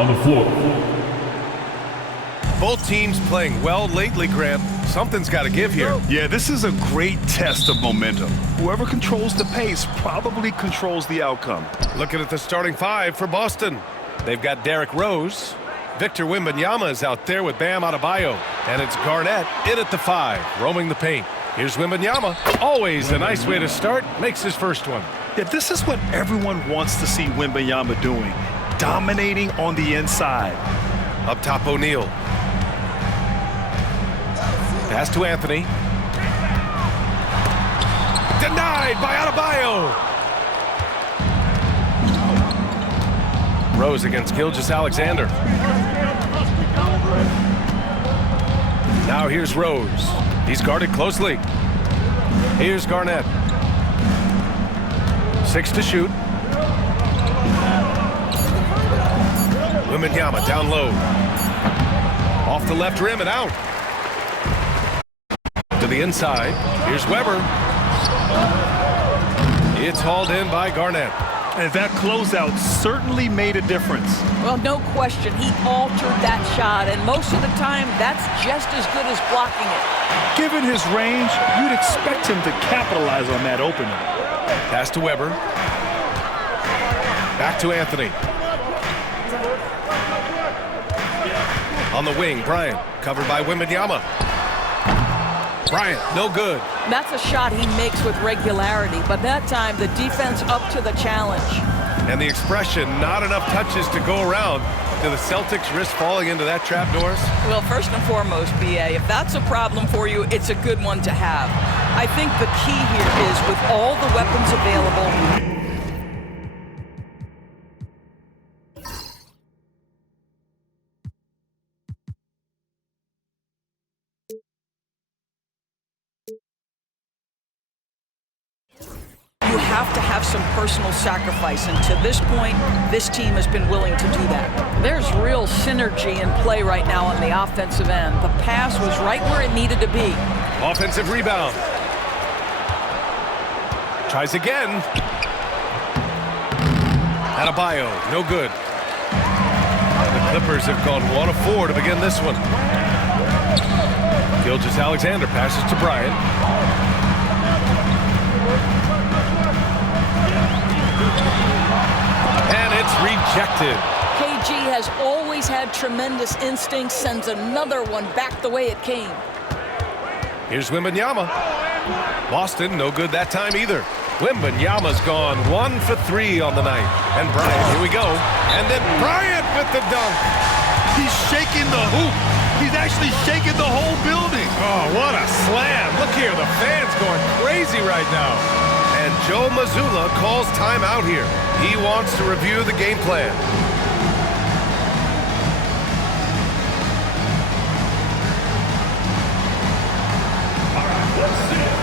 on the floor. Both teams playing well lately, Grant. Something's got to give here. Yeah, this is a great test of momentum. Whoever controls the pace probably controls the outcome. Looking at the starting five for Boston. They've got Derrick Rose. Victor Wembanyama is out there with Bam Adebayo. And it's Garnett in at the 5, roaming the paint. Here's Wembanyama. Always a nice way to start. Makes his first one. Yeah, this is what everyone wants to see Wembanyama doing. Dominating on the inside. Up top, O'Neal. Pass to Anthony. Denied by Adebayo. Rose against Gilgeous-Alexander. Now here's Rose. He's guarded closely. Here's Garnett. 6 to shoot. Wembanyama down low. Off the left rim and out. To the inside. Here's Weber. It's hauled in by Garnett. And that closeout certainly made a difference. Well, no question. He altered that shot, and most of the time, that's just as good as blocking it. Given his range, you'd expect him to capitalize on that opening. Pass to Weber. Back to Anthony. On the wing, Bryant, covered by Wembanyama. Bryant, no good. That's a shot he makes with regularity, but that time the defense up to the challenge. And the expression, not enough touches to go around. Do the Celtics risk falling into that trap, Doris? Well, first and foremost, BA, if that's a problem for you, it's a good one to have. I think the key here is with all the weapons available, you have to have some personal sacrifice, and to this point, this team has been willing to do that. There's real synergy in play right now on the offensive end. The pass was right where it needed to be. Offensive rebound. Tries again. Adebayo, no good. The Clippers have gone 1 of 4 to begin this one. Gilgeous-Alexander passes to Bryant. And it's rejected. KG has always had tremendous instincts, sends another one back the way it came. Here's Wembanyama. Boston, no good that time either. Wembanyama's gone 1 for 3 on the night. And Bryant, here we go. And then Bryant with the dunk. He's shaking the hoop. He's actually shaking the whole building. Oh, what a slam. Look here, the fans going crazy right now. And Joe Mazzulla calls timeout here. He wants to review the game plan. All right, let's see it.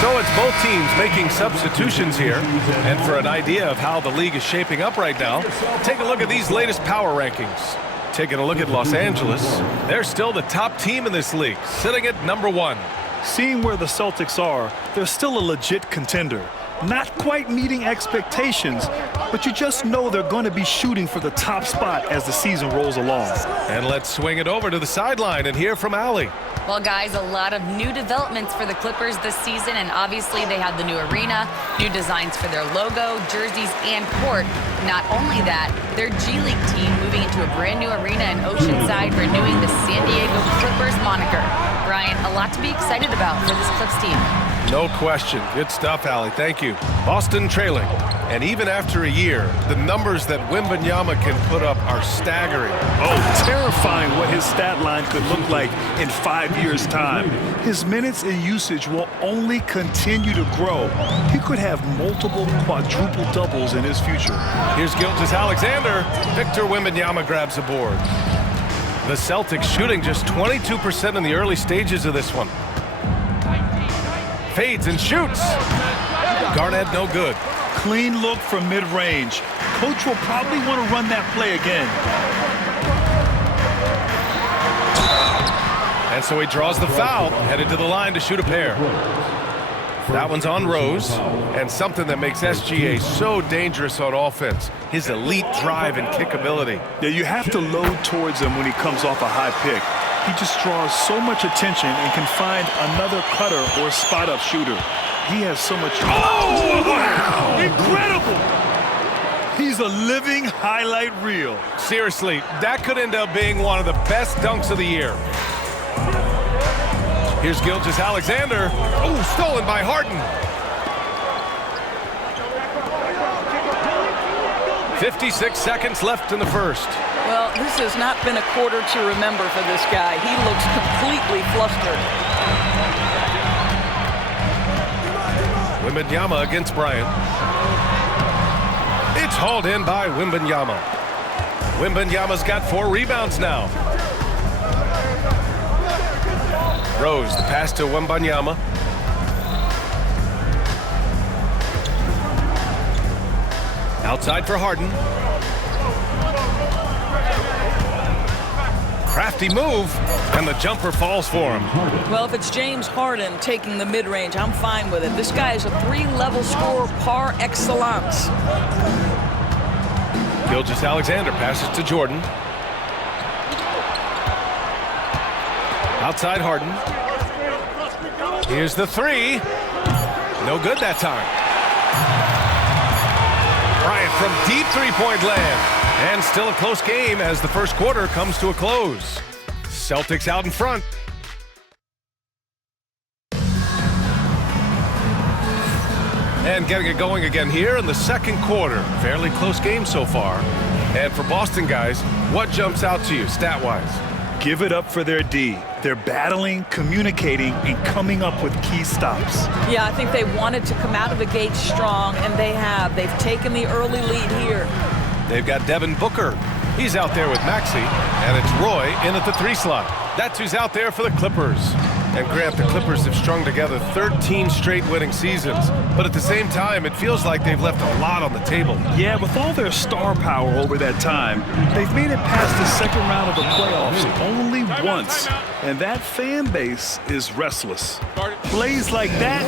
So it's both teams making substitutions here. And for an idea of how the league is shaping up right now, take a look at these latest power rankings. Taking a look at Los Angeles, they're still the top team in this league, sitting at number 1. Seeing where the Celtics are, they're still a legit contender. Not quite meeting expectations, but you just know they're going to be shooting for the top spot as the season rolls along. And let's swing it over to the sideline and hear from Allie. Well, guys, a lot of new developments for the Clippers this season, and obviously they have the new arena, new designs for their logo, jerseys, and court. Not only that, their G League team moving into a brand new arena in Oceanside, renewing the San Diego Clippers moniker. Brian, a lot to be excited about for this Clips team. No question. Good stuff, Allie. Thank you. Boston trailing. And even after a year, the numbers that Wembanyama can put up are staggering. Oh, terrifying what his stat line could look like in 5 years' time. His minutes and usage will only continue to grow. He could have multiple quadruple doubles in his future. Here's Gilgeous-Alexander. Victor Wembanyama grabs a board. The Celtics shooting just 22% in the early stages of this one. Fades and shoots. Garnett no good. Clean look from mid-range. coach will probably want to run that play again. And so he draws the foul, headed to the line to shoot a pair. That one's on Rose, and something that makes SGA so dangerous on offense, his elite drive and kick ability. Yeah, you have to load towards him when he comes off a high pick. He just draws so much attention and can find another cutter or spot-up shooter. He has so much... Oh, wow! Incredible! He's a living highlight reel. Seriously, that could end up being one of the best dunks of the year. Here's Gilgeous-Alexander. Oh, stolen by Harden. 56 seconds left in the first. Well, this has not been a quarter to remember for this guy. He looks completely flustered. Wembanyama against Bryant. It's hauled in by Wembanyama. Wembanyama's got 4 rebounds now. Rose, the pass to Wembanyama. Outside for Harden. Crafty move, and the jumper falls for him. Well, if it's James Harden taking the mid-range, I'm fine with it. This guy is a 3-level scorer par excellence. Gilgeous-Alexander passes to Jordan. Outside Harden. Here's the 3. No good that time. Bryant from deep three-point land. And still a close game as the first quarter comes to a close. Celtics out in front. And getting it going again here in the second quarter. Fairly close game so far. And for Boston guys, what jumps out to you stat-wise? Give it up for their D. They're battling, communicating, and coming up with key stops. Yeah, I think they wanted to come out of the gate strong, and they have. They've taken the early lead here. They've got Devin Booker. He's out there with Maxey, and it's Roy in at the 3 slot. That's who's out there for the Clippers. And Grant, the Clippers have strung together 13 straight winning seasons. But at the same time, it feels like they've left a lot on the table. Yeah, with all their star power over that time, they've made it past the second round of the playoffs only once. And that fan base is restless. Plays like that,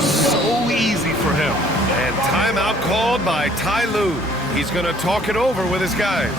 so easy for him. And timeout called by Ty Lue. He's going to talk it over with his guys.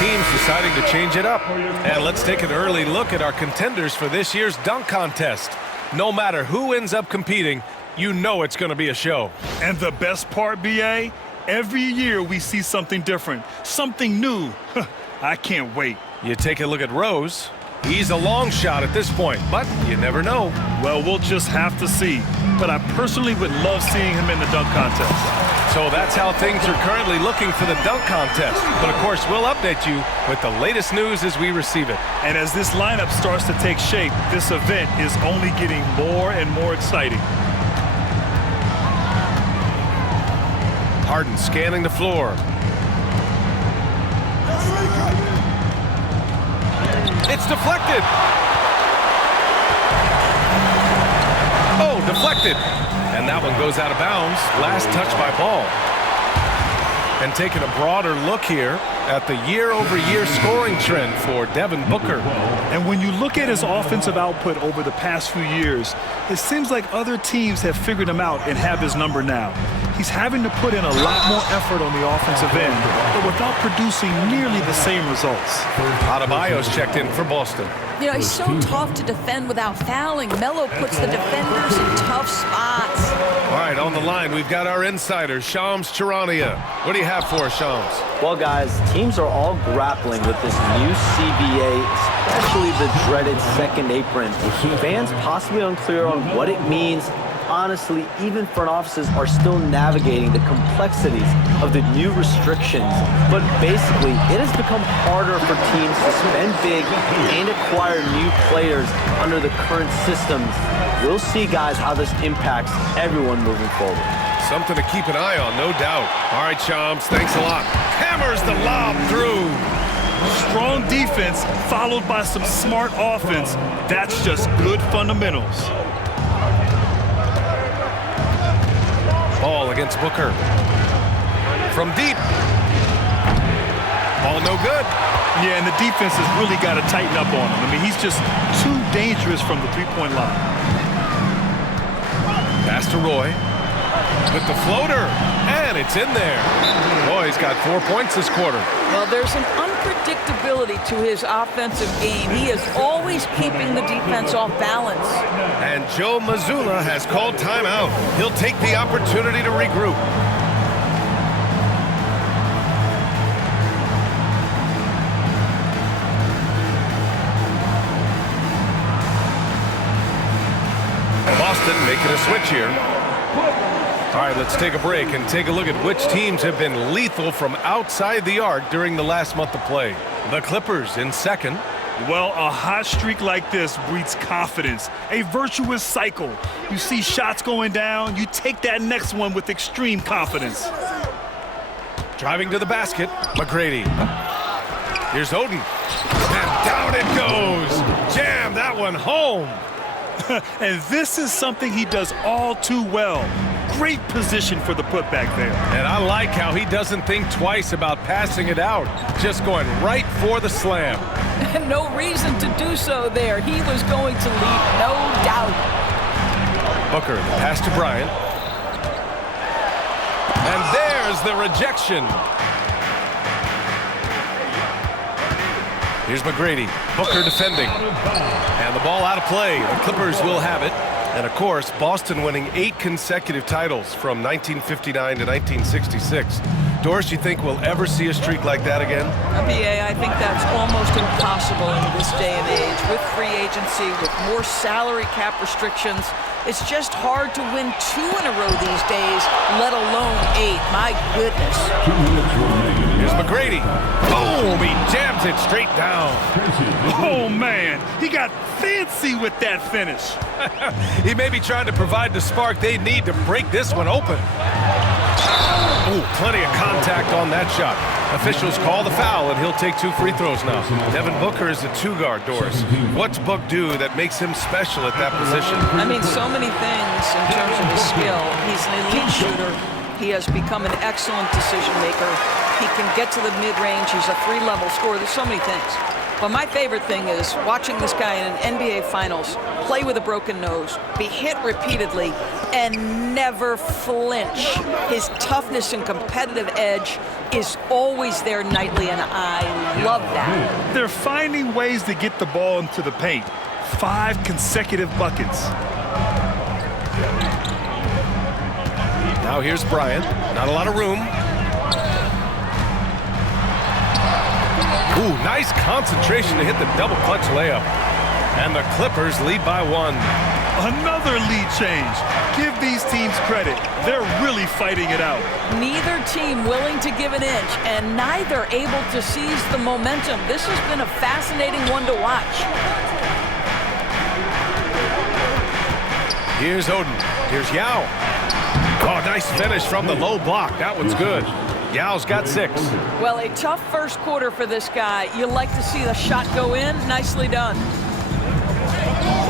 Teams deciding to change it up. And let's take an early look at our contenders for this year's dunk contest. No matter who ends up competing, you know it's going to be a show. And the best part, BA, every year we see something different, something new. I can't wait. You take a look at Rose. He's a long shot at this point, but you never know. Well, we'll just have to see. But I personally would love seeing him in the dunk contest. So that's how things are currently looking for the dunk contest. But of course, we'll update you with the latest news as we receive it. And as this lineup starts to take shape, this event is only getting more and more exciting. Harden scanning the floor. It's deflected. Oh, deflected. And that one goes out of bounds. Last touch by Ball. And taking a broader look here at the year-over-year scoring trend for Devin Booker. And when you look at his offensive output over the past few years, it seems like other teams have figured him out and have his number now. He's having to put in a lot more effort on the offensive end, but without producing nearly the same results. Adebayo's checked in for Boston. You know, he's so tough to defend without fouling. Melo puts the defenders in tough spots. All right, on the line, we've got our insider, Shams Charania. What do you have for us, Shams? Well, guys, teams are all grappling with this new CBA, especially the dreaded second apron. Fans possibly unclear on what it means. Honestly, even front offices are still navigating the complexities of the new restrictions. But basically, it has become harder for teams to spend big and acquire new players under the current systems. We'll see, guys, how this impacts everyone moving forward. Something to keep an eye on, no doubt. All right, Chomps, thanks a lot. Hammers the lob through. Strong defense followed by some smart offense. That's just good fundamentals. Ball against Booker. From deep. Ball no good. Yeah, and the defense has really got to tighten up on him. I mean, he's just too dangerous from the three-point line. Pass to Roy. With the floater. And it's in there. Roy's got 4 points this quarter. Well, there's an unpredictability to his offensive game. He is always keeping the defense off balance. And Joe Mazzulla has called timeout. He'll take the opportunity to regroup. Boston making a switch here. All right, let's take a break and take a look at which teams have been lethal from outside the arc during the last month of play. The Clippers in second. Well, a hot streak like this breeds confidence, a virtuous cycle. You see shots going down, you take that next one with extreme confidence. Driving to the basket, McGrady. Here's Oden. And down it goes. Jam that one home. And this is something he does all too well. Great position for the putback there. And I like how he doesn't think twice about passing it out, just going right for the slam. No reason to do so there. He was going to lead, no doubt. Booker, the pass to Bryant. And there's the rejection. Here's McGrady. Booker defending. And the ball out of play. The Clippers will have it. And, of course, Boston winning 8 consecutive titles from 1959 to 1966. Doris, you think we'll ever see a streak like that again? BA, I think that's almost impossible in this day and age. With free agency, with more salary cap restrictions, it's just hard to win 2 in a row these days, let alone 8. My goodness. Here's McGrady. Boom! He jams it straight down. Oh, man. He got fancy with that finish. He may be trying to provide the spark they need to break this one open. Ooh, plenty of contact on that shot. Officials call the foul, and he'll take 2 free throws now. Devin Booker is a 2-guard, Doris. What's Book do that makes him special at that position? I mean, so many things in terms of his skill. He's an elite shooter. He has become an excellent decision maker. He can get to the mid-range. He's a 3-level scorer. There's so many things. But my favorite thing is watching this guy in an NBA Finals play with a broken nose, be hit repeatedly, and never flinch. His toughness and competitive edge is always there nightly, and I love that. They're finding ways to get the ball into the paint. 5 consecutive buckets. Now here's Bryant. Not a lot of room. Ooh, nice concentration to hit the double clutch layup. And the Clippers lead by 1. Another lead change. Give these teams credit. They're really fighting it out. Neither team willing to give an inch, and neither able to seize the momentum. This has been a fascinating one to watch. Here's Oden. Here's Yao. Oh, nice finish from the low block. That one's good. Yao's got 6. Well, a tough first quarter for this guy. You like to see the shot go in. Nicely done.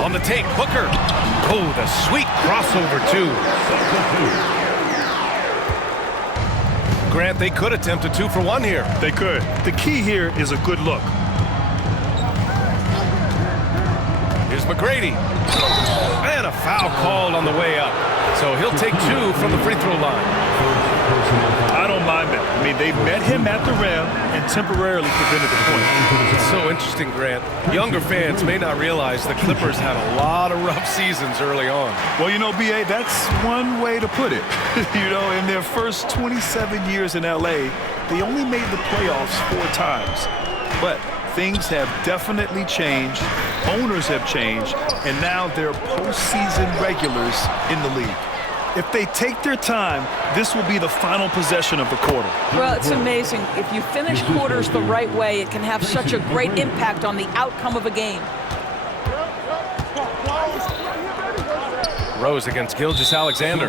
On the take, Booker. Oh, the sweet crossover, too. Grant, they could attempt a 2-for-1 here. They could. The key here is a good look. Here's McGrady. And a foul called on the way up. So he'll take 2 from the free throw line. I don't mind that. I mean, they met him at the rim and temporarily prevented the point. It's so interesting, Grant. Younger fans may not realize the Clippers had a lot of rough seasons early on. Well, you know, B.A., that's one way to put it. You know, in their first 27 years in L.A., they only made the playoffs 4 times. But things have definitely changed. Owners have changed, and now they're postseason regulars in the league. If they take their time, this will be the final possession of the quarter. Well, it's amazing. If you finish quarters the right way, it can have such a great impact on the outcome of a game. Rose against Gilgeous-Alexander.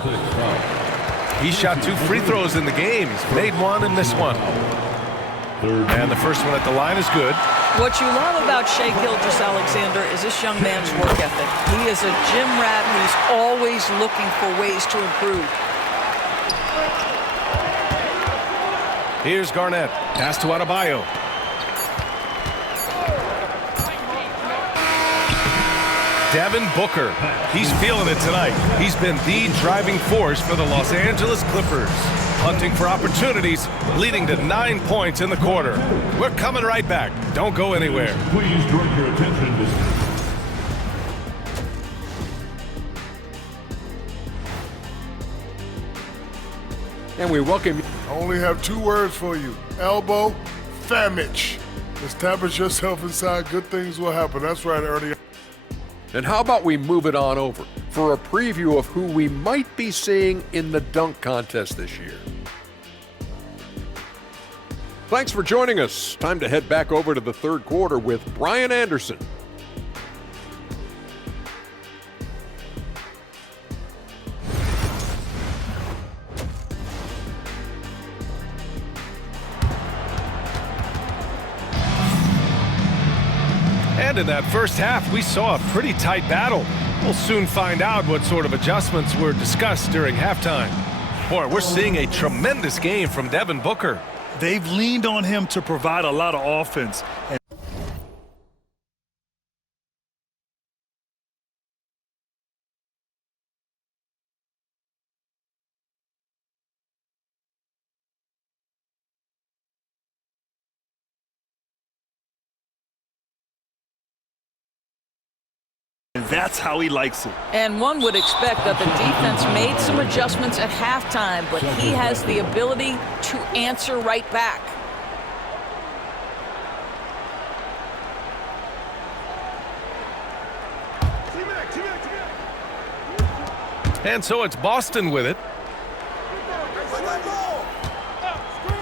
He shot 2 free throws in the game. He's made 1 and missed 1. And the first one at the line is good. What you love about Shai Gilgeous-Alexander is this young man's work ethic. He is a gym rat who's always looking for ways to improve. Here's Garnett. Pass to Adebayo. Devin Booker. He's feeling it tonight. He's been the driving force for the Los Angeles Clippers. Hunting for opportunities, leading to 9 points in the quarter. We're coming right back. Don't go anywhere. Please direct your attention to And we welcome you. I only have 2 words for you. Elbow, famich. Establish yourself inside, good things will happen. That's right, Ernie. And how about we move it on over for a preview of who we might be seeing in the dunk contest this year. Thanks for joining us. Time to head back over to the third quarter with Brian Anderson. And in that first half, we saw a pretty tight battle. We'll soon find out what sort of adjustments were discussed during halftime. Boy, we're seeing a tremendous game from Devin Booker. They've leaned on him to provide a lot of offense. And that's how he likes it. And one would expect that the defense made some adjustments at halftime, but he has the ability to answer right back. And so it's Boston with it.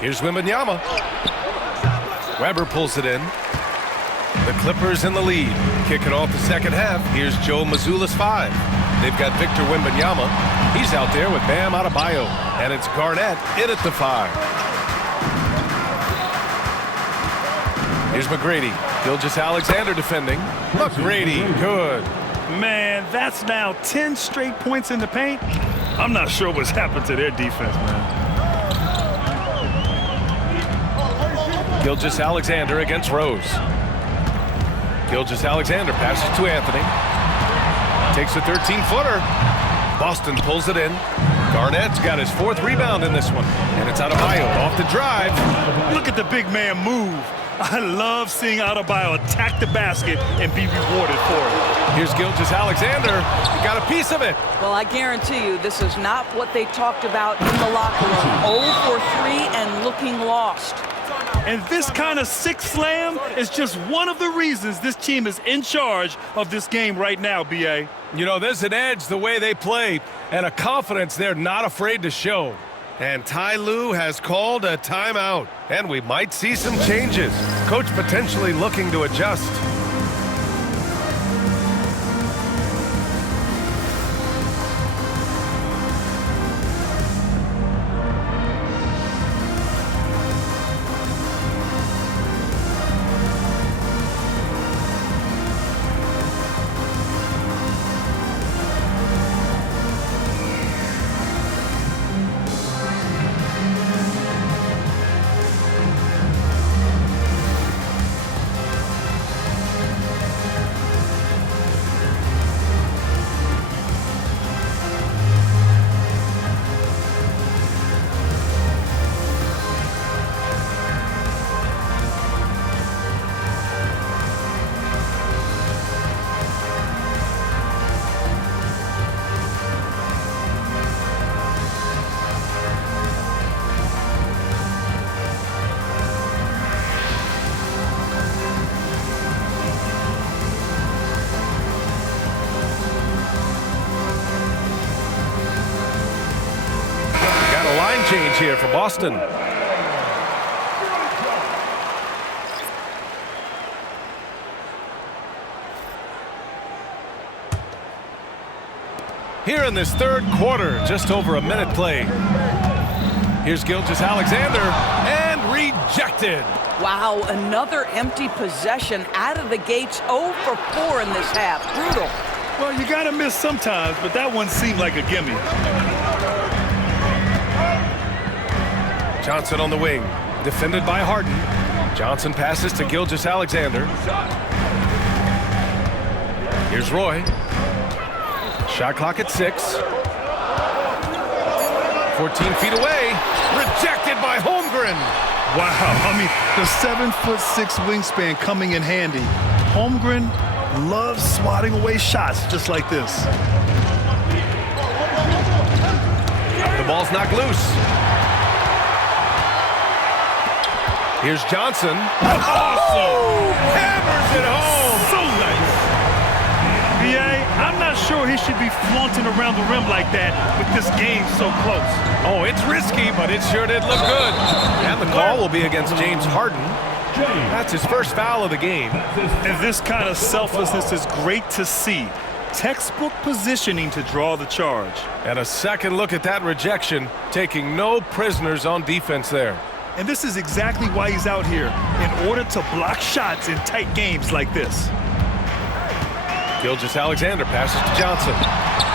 Here's Wembanyama. Weber pulls it in. The Clippers in the lead. Kicking off the second half. Here's Joe Mazzulla's 5. They've got Victor Wembanyama. He's out there with Bam Adebayo. And it's Garnett in at the 5. Here's McGrady. Gilgeous-Alexander defending. McGrady, good. Man, that's now 10 straight points in the paint. I'm not sure what's happened to their defense, man. Gilgeous-Alexander against Rose. Gilgeous-Alexander passes to Anthony. Takes a 13-footer. Boston pulls it in. Garnett's got his 4th rebound in this one. And it's Adebayo off the drive. Look at the big man move. I love seeing Adebayo attack the basket and be rewarded for it. Here's Gilgeous-Alexander. He got a piece of it. Well, I guarantee you this is not what they talked about in the locker room. 0 for 3 and looking lost. And this kind of sick slam is just one of the reasons this team is in charge of this game right now, B.A. You know, there's an edge the way they play and a confidence they're not afraid to show. And Ty Lue has called a timeout. And we might see some changes. Coach potentially looking to adjust. change here for Boston. Here in this third quarter, just over a minute played. Here's Gilgeous-Alexander, and rejected. Wow, another empty possession out of the gates. 0 for 4 in this half. Brutal. Well, you got to miss sometimes, but that one seemed like a gimme. Johnson on the wing, defended by Harden. Johnson passes to Gilgeous-Alexander. Here's Roy. Shot clock at 6. 14 feet away. Rejected by Holmgren. Wow, I mean, the 7'6" wingspan coming in handy. Holmgren loves swatting away shots just like this. The ball's knocked loose. Here's Johnson. Oh! Hammers it home. So nice. B.A., I'm not sure he should be flaunting around the rim like that with this game so close. Oh, it's risky, but it sure did look good. And the call will be against James Harden. That's his first foul of the game. And this kind of selflessness is great to see. Textbook positioning to draw the charge. And a second look at that rejection, taking no prisoners on defense there. And this is exactly why he's out here, in order to block shots in tight games like this. Gilgeous-Alexander passes to Johnson.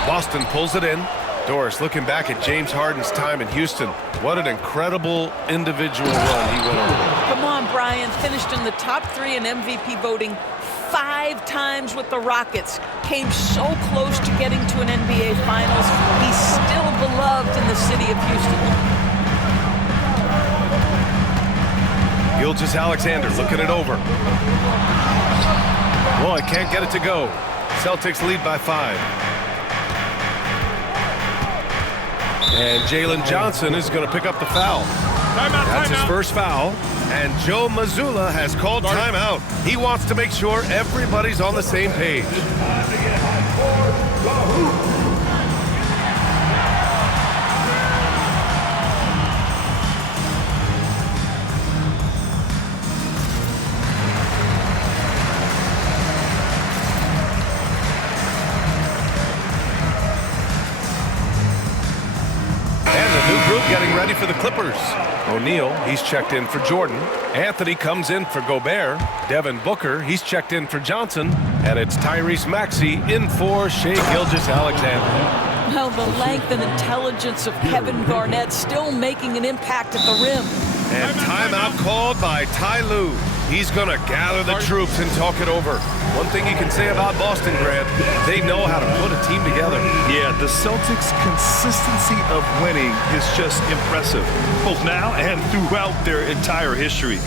Boston pulls it in. Doris looking back at James Harden's time in Houston. What an incredible individual run he went on. Come on, Brian. Finished in the top 3 in MVP voting 5 times with the Rockets. Came so close to getting to an NBA Finals. He's still beloved in the city of Houston. Gilgeous-Alexander looking it over. Boy, can't get it to go. Celtics lead by 5. And Jalen Johnson is going to pick up the foul. That's his first foul. And Joe Mazzulla has called timeout. He wants to make sure everybody's on the same page. Getting ready for the Clippers. O'Neal, he's checked in for Jordan. Anthony comes in for Gobert. Devin Booker, he's checked in for Johnson. And it's Tyrese Maxey in for Shai Gilgeous-Alexander. Well, the length and intelligence of Kevin Garnett still making an impact at the rim. And timeout called by Ty Lue. He's going to gather the troops and talk it over. One thing you can say about Boston, Grant, they know how to put a team together. Yeah, the Celtics' consistency of winning is just impressive, both now and throughout their entire history.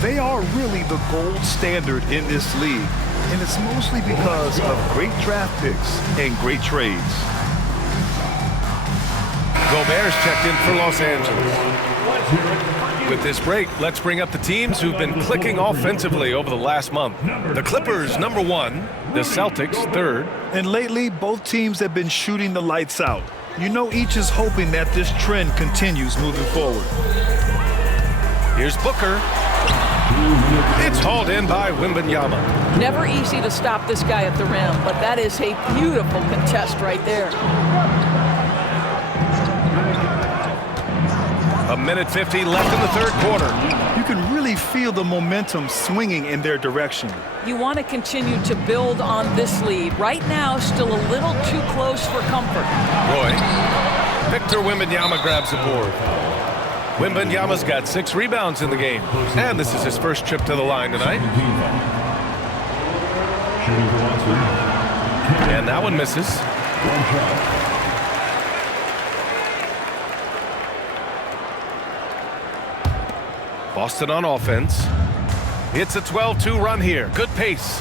They are really the gold standard in this league, and it's mostly because of great draft picks and great trades. Gobert's checked in for Los Angeles. With this break, let's bring up the teams who've been clicking offensively over the last month. The Clippers, number 1. The Celtics, 3rd. And lately, both teams have been shooting the lights out. You know, each is hoping that this trend continues moving forward. Here's Booker. It's hauled in by Wembanyama. Never easy to stop this guy at the rim, but that is a beautiful contest right there. A minute 50 left in the third quarter. You can really feel the momentum swinging in their direction. You want to continue to build on this lead. Right now, still a little too close for comfort. Roy. Victor Wembanyama grabs the board. Wembanyama's got 6 rebounds in the game. And this is his first trip to the line tonight. And that one misses. Boston on offense. It's a 12-2 run here. Good pace.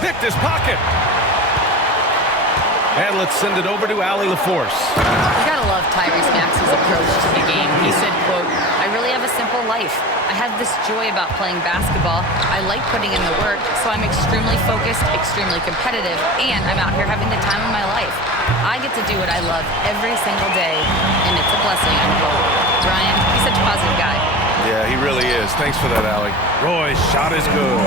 Picked his pocket. And let's send it over to Allie LaForce. You gotta love love Tyrese Maxey's approach to the game. He said, quote, "I really have a simple life. I have this joy about playing basketball. I like putting in the work, so I'm extremely focused, extremely competitive, and I'm out here having the time of my life. I get to do what I love every single day, and it's a blessing," unquote. Brian, he's such a positive guy. Yeah, he really is. Thanks for that, Allie. Roy's shot is good.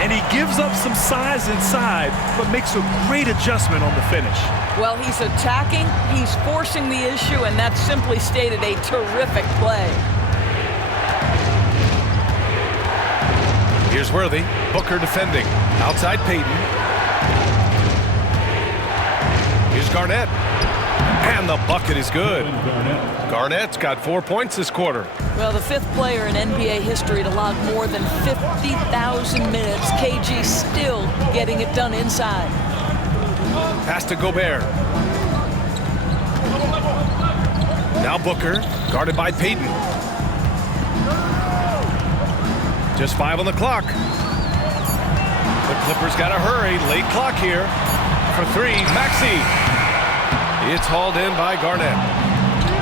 And he gives up some size inside, but makes a great adjustment on the finish. Well, he's attacking, he's forcing the issue, and that's simply stated a terrific play. Here's Worthy. Booker defending. Outside Payton. Here's Garnett. And the bucket is good. Garnett's got 4 points this quarter. Well, the fifth player in NBA history to log more than 50,000 minutes. KG still getting it done inside. Pass to Gobert. Now Booker, guarded by Payton. Just 5 on the clock. The Clippers got to hurry. Late clock here. For 3, Maxey. It's hauled in by Garnett.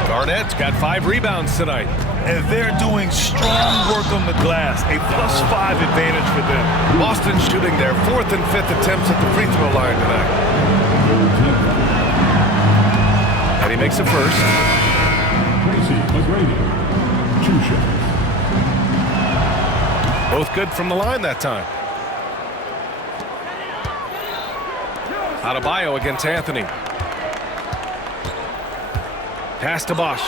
Garnett's got 5 rebounds tonight. And they're doing strong work on the glass. A +5 advantage for them. Boston shooting their 4th and 5th attempts at the free throw line tonight. And he makes a first. Tracy McGrady, 2 shots. Both good from the line that time. Adebayo against Anthony. Pass to Bosch.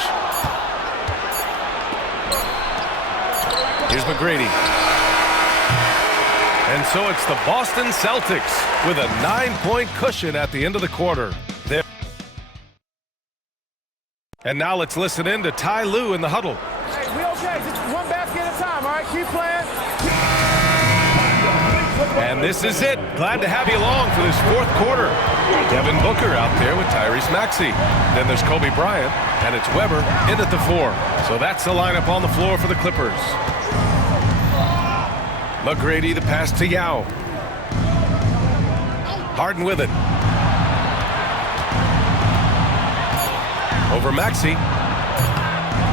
Here's McGrady. And so it's the Boston Celtics with a 9-point cushion at the end of the quarter. And now let's listen in to Ty Lue in the huddle. Hey, we okay. Just one basket at a time, all right? Keep playing. And this is it. Glad to have you along for this 4th quarter. Devin Booker out there with Tyrese Maxey. Then there's Kobe Bryant, and it's Weber in at the 4. So that's the lineup on the floor for the Clippers. McGrady, the pass to Yao. Harden with it. Over Maxey.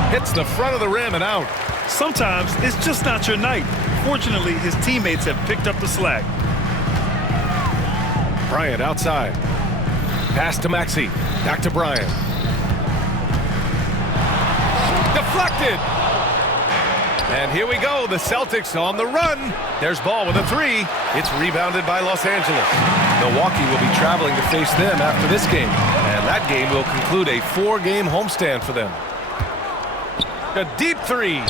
Hits the front of the rim and out. Sometimes it's just not your night. Fortunately, his teammates have picked up the slack. Bryant outside. Pass to Maxey. Back to Bryant. Deflected. And here we go. The Celtics on the run. There's Ball with a 3. It's rebounded by Los Angeles. Milwaukee will be traveling to face them after this game. And that game will conclude a 4-game homestand for them. A deep 3.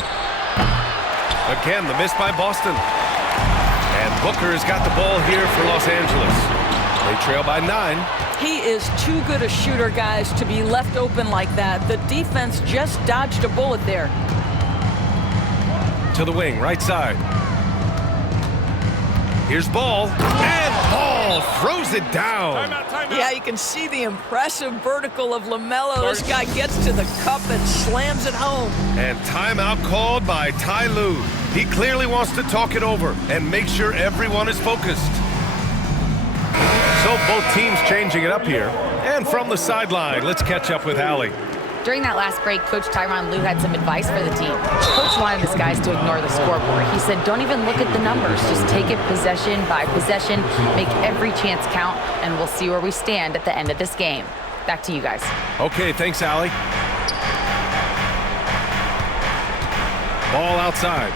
Again, the miss by Boston. And Booker has got the ball here for Los Angeles. They trail by 9. He is too good a shooter, guys, to be left open like that. The defense just dodged a bullet there. To the wing, right side. Here's Ball. And Ball throws it down. Yeah, you can see the impressive vertical of LaMelo. This guy gets to the cup and slams it home. And timeout called by Ty Lue. He clearly wants to talk it over and make sure everyone is focused. So both teams changing it up here. And from the sideline, let's catch up with Allie. During that last break, Coach Tyronn Lue had some advice for the team. Coach wanted his guys to ignore the scoreboard. He said, don't even look at the numbers. Just take it possession by possession, make every chance count, and we'll see where we stand at the end of this game. Back to you guys. Okay, thanks, Allie. Ball outside.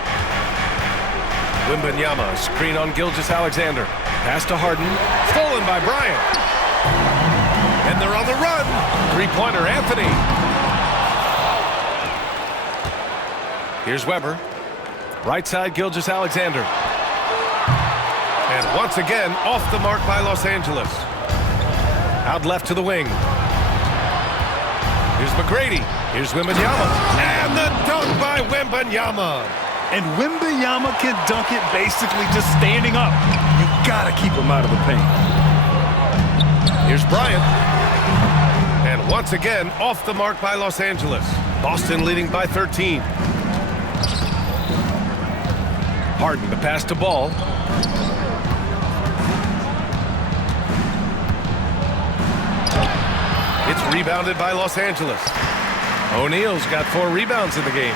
Wembanyama, screen on Gilgeous-Alexander. Pass to Harden, stolen by Bryant. And they're on the run. 3-pointer, Anthony. Here's Weber. Right side, Gilgeous-Alexander. And once again, off the mark by Los Angeles. Out left to the wing. Here's McGrady. Here's Wembanyama. And the dunk by Wembanyama. And Wembanyama can dunk it basically just standing up. You gotta keep him out of the paint. Here's Bryant. And once again, off the mark by Los Angeles. Boston leading by 13. Harden, the pass to Ball. It's rebounded by Los Angeles. O'Neal's got 4 rebounds in the game.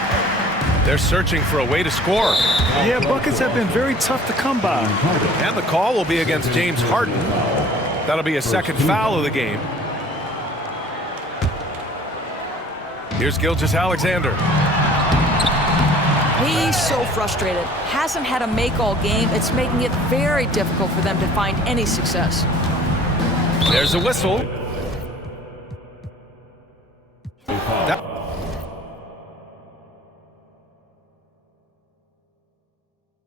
They're searching for a way to score. Yeah, buckets have been very tough to come by. And the call will be against James Harden. That'll be a second foul of the game. Here's Gilgeous-Alexander. He's so frustrated. Hasn't had a make all game. It's making it very difficult for them to find any success. There's a whistle.